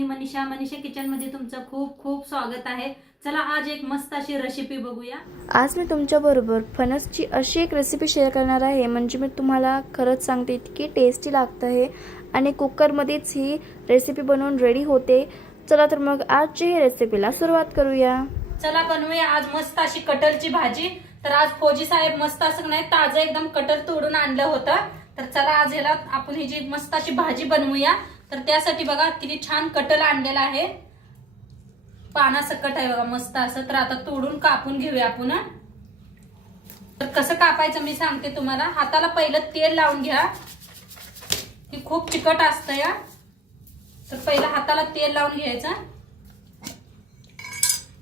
मी Manisha kitchen मध्ये तुमचं खूप खूप स्वागत आहे। चला आज एक मस्त अशी रेसिपी बघूया। आज मी तुमच्याबरोबर फणसची अशी एक रेसिपी शेअर करणार आहे, म्हणजे मी तुम्हाला खरंच सांगते इतकी टेस्टी लागतं आहे आणि कुकरमध्येच ही रेसिपी बनवून रेडी होते। चला तर मग आजची रेसिपीला सुरुवात करूया। चला बनवूया आज मस्त अशी कटरची भाजी। तर आज फौजी साहेब मस्त असं नाही ताजं एकदम कटर तोडून आणलं होतं। तर चला आज याला आपण ही जी मस्त अशी भाजी बनवूया। तर त्यासाठी बघा किती छान कटर आणलेला आहे, पाना सकट आहे बघा मस्त असं। तर आता तोडून कापून घेऊया आपण। तर कसं कापायचं मी सांगते तुम्हाला। हाताला पहिलं तेल लावून घ्या, ही खूप चिकट असतं या। तर पहिलं हाताला तेल लावून घ्यायचं।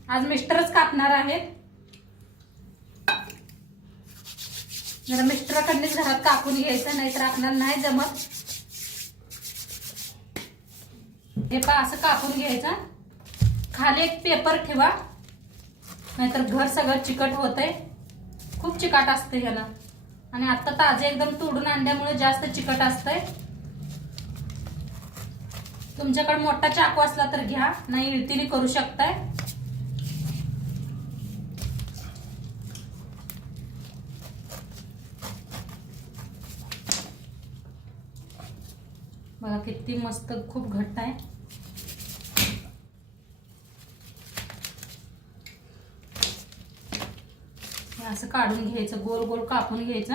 आज मिस्टरच कापणार आहेत, जरा मिस्टराकडनेच घरात कापून घ्यायचं, नाहीतर आपल्याला नाही जमत। हे पहा असं कापून घ्यायचं। खाली एक पेपर ठेवा, नाहीतर घर सगळं चिकट होतंय, खूप चिकट असतं ह्याला। आणि आता ताजे एकदम तोडून आणल्यामुळे जास्त चिकट असतंय। तुमच्याकडे मोठा चाकू असला तर घ्या, नाही इळतीने करू शकताय। बघा किती मस्त खूप घट्ट आहे। हे असं काढून घ्यायचं, गोल गोल कापून घ्यायचं।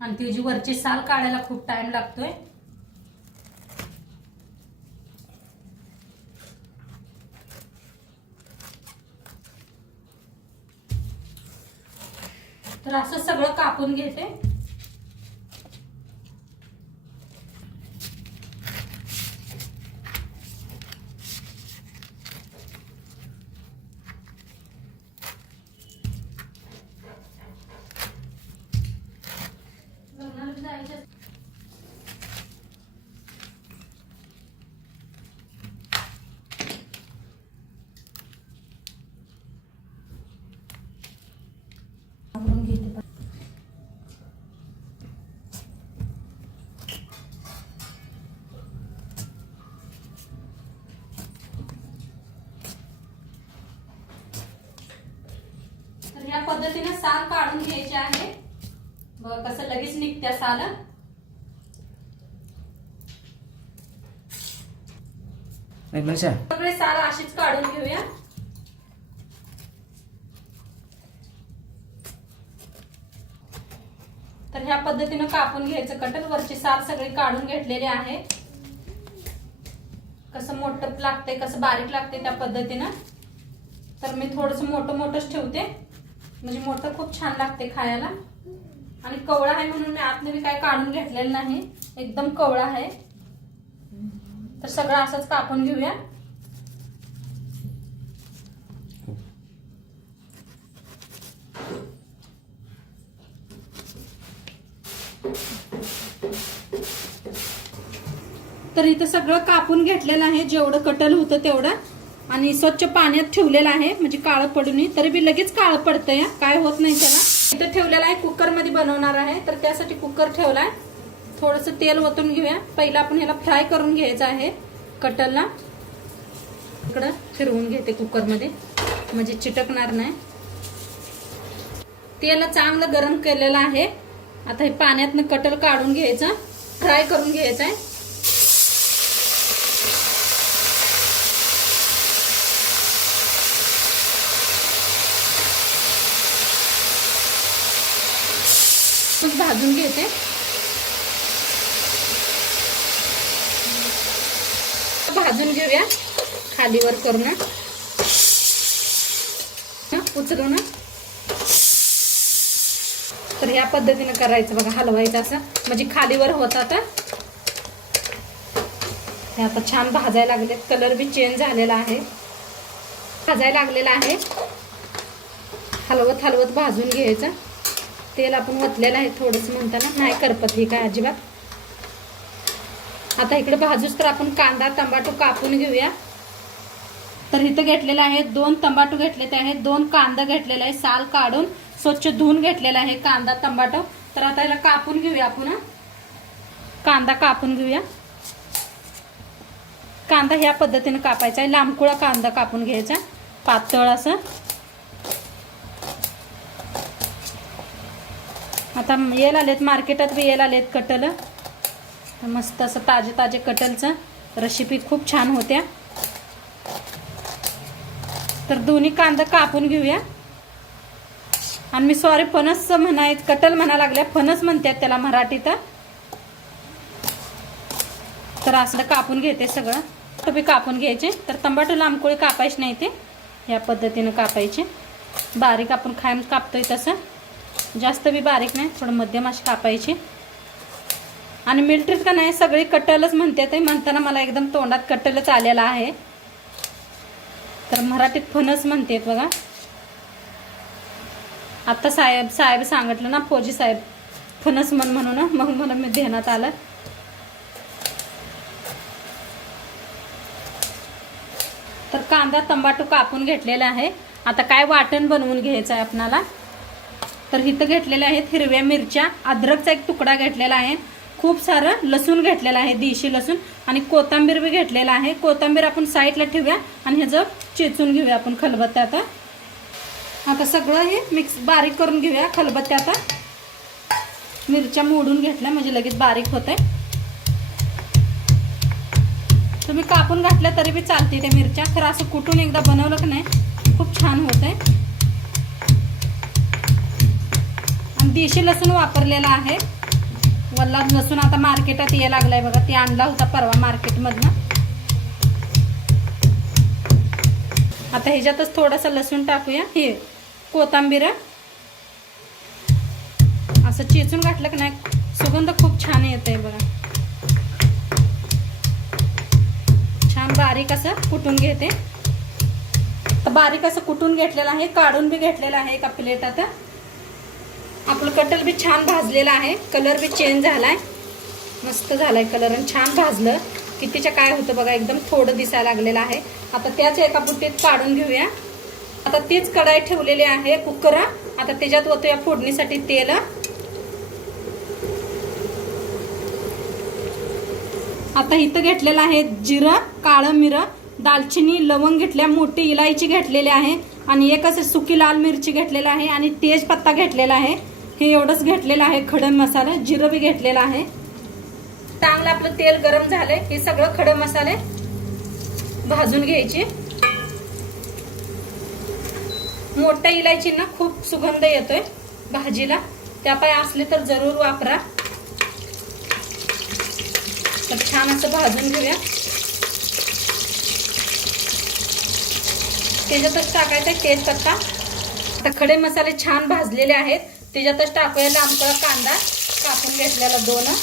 आणि ती जी वरची साल काढायला खूप टाइम लागतोय। तर असं सगळं कापून घेते। तर या पद्धतीने साल काढून घ्यायचे आहे। बघा कसं लगेच निघत्या साल। सगळे साल अशीच काढून घेऊया। तर ह्या पद्धतीने कापून घ्यायचं कटर। वरची साल सगळी काढून घेतलेली आहे। कसं मोठं लागतंय कसं बारीक लागतंय त्या पद्धतीने। तर मी थोडंसं मोठं मोठंच ठेवते, म्हणजे मोठं खूप छान लागते खायला। आणि कवळा आहे म्हणून मी आतमध्ये काय काढून घेतलेलं नाही, एकदम कवळा आहे। तर सगळं असंच कापून घेऊया। तर इथं सगळं कापून घेतलेलं आहे, जेवढं कटल होतं तेवढं। आणि स्वच्छ पाण्यात ठेवलेलं आहे, म्हणजे काळं पडू नये। तरी बी लगेच काळं पडतंय, काय होत नाही त्याला। इथं ठेवलेलं आहे, कुकर मध्ये बनवणार आहे। तर त्यासाठी कुकर ठेवलाय। थोडंसं तेल ओतून घेऊया। पहिला आपण ह्याला फ्राय करून घ्यायचं आहे कटलला। इकडं फिरवून घेते कुकर मध्ये, म्हणजे चिटकणार नाही। तेल चांगलं गरम केलेलं आहे। आता हे पाण्यातनं कटल काढून घ्यायचं, फ्राय करून घ्यायचं आहे। भाजून घेते। भाजून घेऊया खालीवर करून, उचलून। तर या पद्धतीने करायचं बघा, हलवायचं असं, म्हणजे खालीवर होतात। हे आता छान भाजायला लागले, कलर बी चेंज झालेला आहे, भाजायला लागलेला आहे। हलवत हलवत भाजून घ्यायचं। तेल आपण ओतलेलं आहे थोडंसं, म्हणताना नाही करपत हे काय अजिबात। आता इकडे भाजूस तर आपण कांदा टमाटो कापून घेऊया। तर इथं घेतलेलं आहे 2 टमाटो घेतलेले आहेत, 2 कांदा घेतलेला आहे, साल काढून स्वच्छ धुवून घेतलेला आहे कांदा टमाटो। तर आता याला कापून घेऊया आपण, कांदा कापून घेऊया। कांदा ह्या पद्धतीने कापायचा आहे, लांबकुळा कांदा कापून घ्यायचा, पातळ असं. आता येल आलेत मार्केटात बी येल आलेत कटल, मस्त असं ताजे ताजे कटलचं रेसिपी खूप छान होत्या. तर दोन्ही कांदा कापून घेऊया. आणि मी सॉरी फणस कटल म्हणा लागल्या, फणस म्हणतात त्याला मराठीत. तर असं कापून घेते सगळं. तुम्ही कापून घ्यायचे. तर टमाटो लांबकोळी कापायचे नाही, ते या पद्धतीने कापायचे. बारीक आपण खायम कापतोय तसं, जास्त बी बारीक नाही, थोडं मध्यम अशी कापायची. आणि मिल्ट्रीत का नाही सगळी कटलच म्हणते, ते म्हणताना मला एकदम तोंडात कटलच आलेला आहे. तर मराठीत फणस म्हणते बघा. आता साहेब सांगितलं ना, फौजी साहेब फणस म्हणून, मग मला मी ध्यानात आलं. तर कांदा टमाटो कापून घेतलेला आहे. आता काय वाटण बनवून घ्यायचं आहे आपणाला. तर इथं घेतलेल्या आहेत हिरव्या मिरच्या, अद्रकचा एक तुकडा घेतलेला आहे, खूप सारं लसूण घेतलेलं आहे, देशी लसूण, आणि कोथिंबीर बी घेतलेला आहे. कोथिंबीर आपण साईडला ठेवूया आणि ह्याचं चेचून घेऊया आपण खलबत्त्यात. आता सगळं हे मिक्स बारीक करून घेऊया खलबत्त्यात. मिरच्या मोडून घेतल्या म्हणजे लगेच बारीक होतंय. तुम्ही कापून घातल्या तरी बी चालते त्या मिरच्या, खरं असं कुटून एकदा बनवलं की नाही खूप छान होतंय. आणि देशी लसूण वापरलेला आहे, वल्ला लसूण आता मार्केटात यायला लागलाय बघा. ते आणला होता परवा मार्केटमधनं. आता ह्याच्यातच थोडासा लसूण टाकूया. हे कोथिंबीर असं चेचून घातलं की नाही सुगंध खूप छान येतंय बघा. छान बारीक असं कुटून घेते. तर बारीक असं कुटून घेतलेलं आहे, काढून बी घेतलेलं आहे एका प्लेटात. आपलं कटल बी छान भाजलेलं आहे, कलर बी चेंज झालाय, मस्त झालाय कलर. आणि छान भाजलं कितीच्या काय होतं बघा, एकदम थोडं दिसायला लागलेलं आहे. आता त्याच एका बुट्टीत काढून घेऊया. आता तीच कढाई ठेवलेली आहे कुकर. आता त्याच्यात ओतूया फोडणीसाठी तेल. आता इथं घेतलेलं आहे जिरं, काळं मिरं, दालचिनी, लवंग घेतल्या, मोठी इलायची घेतलेली आहे, आणि एक असं सुकी लाल मिरची घेतलेला आहे, आणि तेजपत्ता घेतलेला आहे. हे एवढंच घेतलेलं आहे खडं मसाला. जिरं बी घेतलेलं आहे. चांगलं आपलं तेल गरम झालंय. हे सगळं खडं मसाले भाजून घ्यायचे. मोठ्या इलायचींना खूप सुगंध येतोय भाजीला, त्या पाय असले तर जरूर वापरा. तर छान असं भाजून घेऊया. त्याच्यातच टाकायचा तेजपत्ता. आता खडे मसाले छान भाजलेले आहेत, त्याच्यातच टाकूया लांबकळा कांदा कापून घेतलेला 2.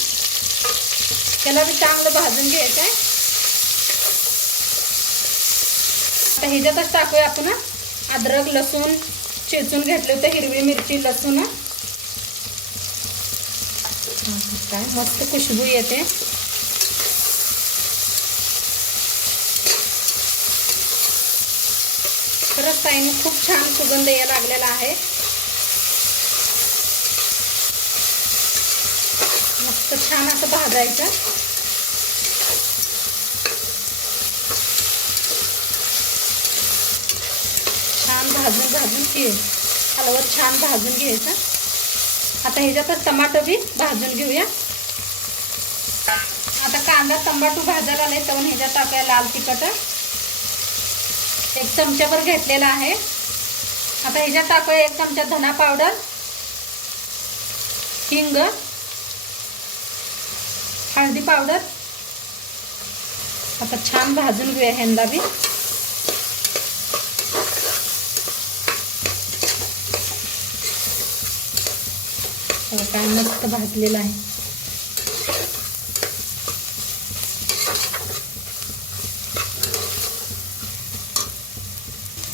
त्याला बी चांगलं भाजून घ्यायचं आहे. आता ह्याच्यातच टाकूया आपण अद्रक लसूण चेचून घेतले होते, हिरवी मिरची लसूण. काय मस्त खुशबू येते. खरंच ताईने खूप छान सुगंध यायला लागलेला आहे. मस्त छान असं भाजायचं. छान भाजून हलवत छान भाजून घ्यायचं. आता ह्याच्यातच टमाटर बी भाजून घेऊया. आता कांदा टमाटो भाजायला आलाय तर ह्याच्यात टाकूया लाल तिखट 1 चमचाभर घेतलेला आहे. आता ह्याच्यात टाकूया 1 चमचा धना पावडर, हिंग, हळदी पावडर. आता छान भाजून घेऊया ह्यांना बी. काय मस्त भाजलेलं आहे.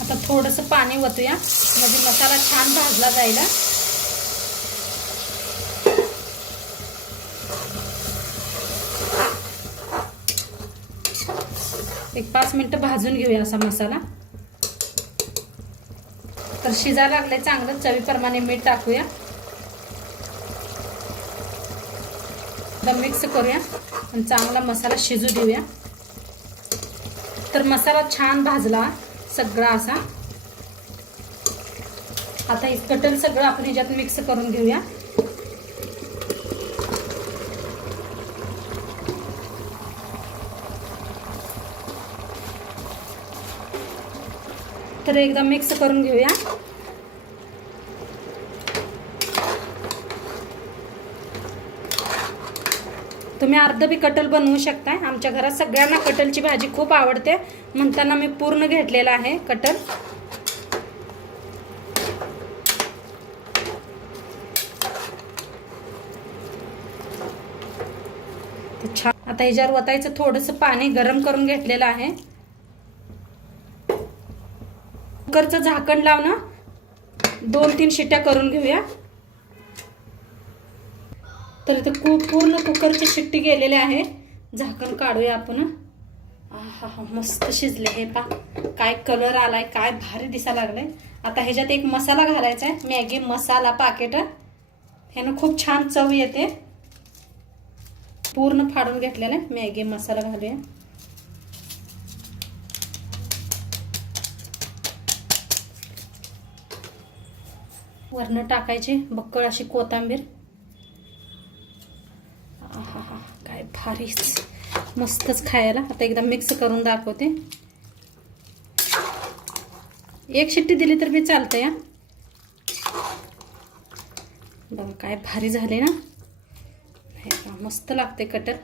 आता थोडंसं पाणी ओतूया म्हणजे मसाला छान भाजला जाईल. एक 5 मिनिटं भाजून घेऊया असा मसाला. तर शिजायला लागले चांगलं. चवीप्रमाणे मीठ टाकूया. मिक्स करूया आणि चांगला मसाला शिजू देऊया. तर मसाला छान भाजला सगळा असा. आता हे कटर सगळं आपण ह्याच्यात मिक्स करून घेऊया. तर एकदा मिक्स करून घेऊया. तुम्ही अर्ध बी कटल बनवू शकताय. आमच्या घरात सगळ्यांना कटलची भाजी खूप आवडते म्हणताना मी पूर्ण घेतलेला आहे कटल. छान. आता ह्याच्यावर वतायचं थोडंसं पाणी गरम करून घेतलेलं आहे. कुकरचं झाकण लावून 2-3 शिट्ट्या करून घेऊया. तर इथे पूर्ण कुकरची शिट्टी गेलेली आहे. झाकण काढूया आपण. आहा मस्त शिजले हे पा. काय कलर आलाय, काय भारी दिसायला लागलाय. आता ह्याच्यात एक मसाला घालायचा आहे, मॅगी मसाला पाकिट. ह्यानं खूप छान चव येते. पूर्ण फाडून घेतलेला आहे मॅगी मसाला घालूया. वरनं टाकायची बक्कळ अशी कोथिंबीर. आहा काय भारीच मस्तच खायला. आता एकदा मिक्स करून दाखवते. एक शिट्टी दिली तर मी चालते या. बघा काय भारी झाले ना. मस्त लागते कटर.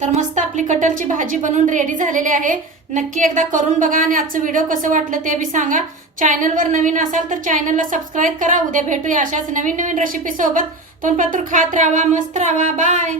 तर मस्त आपली कटरची भाजी बनवून रेडी झालेली आहे. नक्की एकदा करून बघा आणि आजचं व्हिडिओ कसं वाटलं ते बी सांगा. चॅनलवर नवीन असाल तर चॅनलला सबस्क्राईब करा. उद्या भेटूया अशाच नवीन रेसिपी सोबत. तोपर्यंत खात राहा, मस्त राहा. बाय.